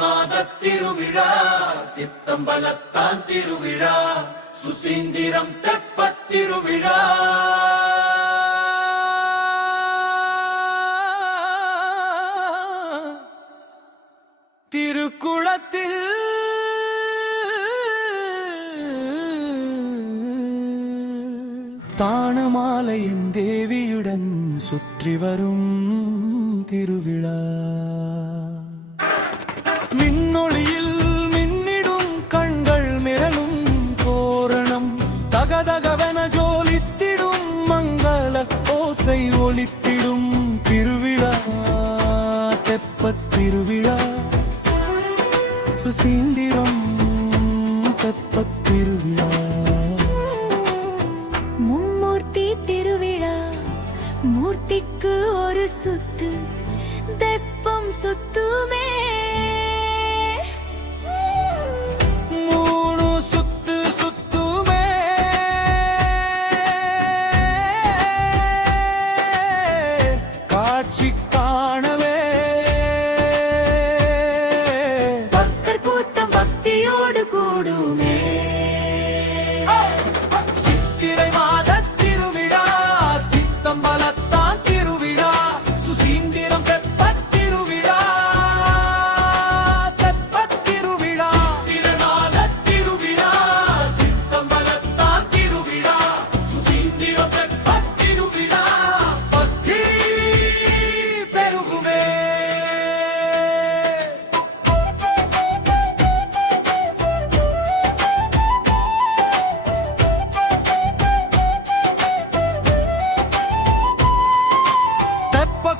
மாதத் திருவிழா சித்தம்பலத்தான் திருவிழா சுசீந்திரம் தெப்பத் திருவிழா திருக்குளத்தில் தானமாலையின் தேவியுடன் சுற்றி வரும் திருவிழா மின்னொளியில் மின்னிடும் கண்கள் மிரளும் தோரணம் தகதகவென ஜோலித்திடும் மங்கள ஓசை ஒலித்திடும் திருவிழா தெப்பத் திருவிழா சுசீந்திரம் தெப்பத் திருவிழா மும்மூர்த்தி திருவிழா மூர்த்திக்கு ஒரு சுத்து தெப்பம் சுத்துமே மூணு சுத்து சுத்துமே காட்சி காணவே பக்தர் கூட்டம் பக்தியோடு கூடுமே சித்திரை மாதத் திருவிழா சித்தம்பலத்தான் திருவிழா சுசீந்திரம் தெப்பத் திருவிழா தெப்பத் திருவிழா சித்திரை மாதத் திருவிழா சித்தம்பலத்தான் திருவிழா சுசீந்திரம் தெப்பத் திருவிழா பக்தி பெருகுமே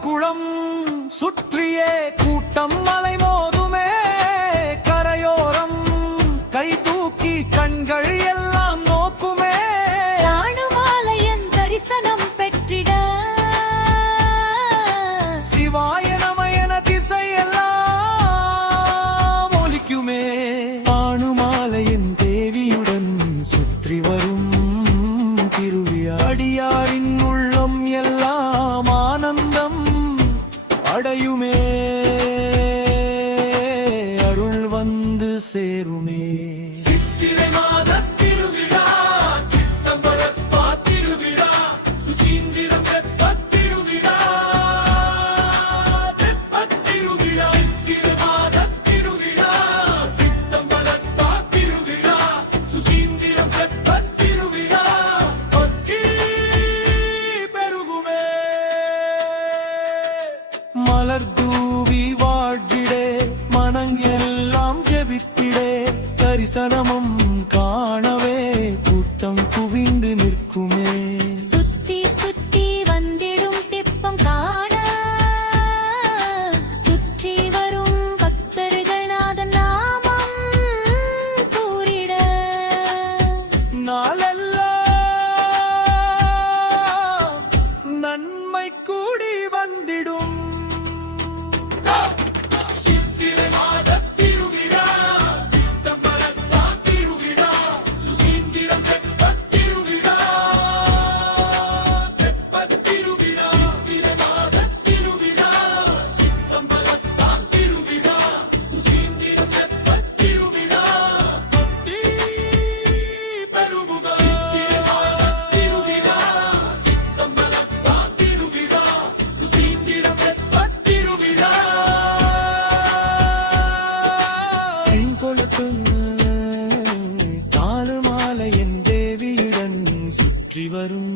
குளம் சுற்றியே கூட்டம் மலை மோதுமே கரையோரம் கை தூக்கி கண்கள் எல்லாம் நோக்குமே தானுமாலையன் தரிசனம் பெற்றிட சிவாய நமயன திசையெல்லாம் ஒலிக்குமே தானுமாலையின் தேவியுடன் சுற்றி வரும் திருவிழா அடியாரின் உள்ளம் எல்லாம் ஆனந்தம் அடையுமே அருள் வந்து சேருமே சித்திரை மாதத் திருவிழா சித்தம்பலத்தான் திருவிழா சுசீந்திரம் தெப்பத் திருவிழா தெப்பத் திருவிழா சித்திரை மாதத் திருவிழா சித்தம்பலத்தான் திருவிழா சுசீந்திரம் தெப்பத் திருவிழா பக்தி பெருகுமே மலர் தூவி வாழ்கிடே மனங்கெல்லாம் ஜெபித்திடே தரிசனமும் காணவே கூட்டம் குவிந்து நிற்குமே சுத்தி சுத்தி வந்திடும் தெப்பம் காண சுற்றி வரும் பக்தர்கள் நாதன் நாமம் கூறிட நாளெல்லாம் நன்மை கூடி வந்திடும் சித்திரை மாதத் திருவிழா சித்தம்பலத்தான் திருவிழா சுசீந்திரம் தெப்பத் திருவிழா தெப்பத் திருவிழா சித்திரை மாதத் திருவிழா சித்தம்பலத்தான் திருவிழா சுசீந்திரம் தெப்பத் திருவிழா பக்தி பெருகுமே சித்திரை மாதத் திருவிழா சித்தம்பலத்தான் திருவிழா சுசீந்திரம் தெப்பத் திருவிழா தானுமாலையின் தேவியுடன் சுற்றி வரும்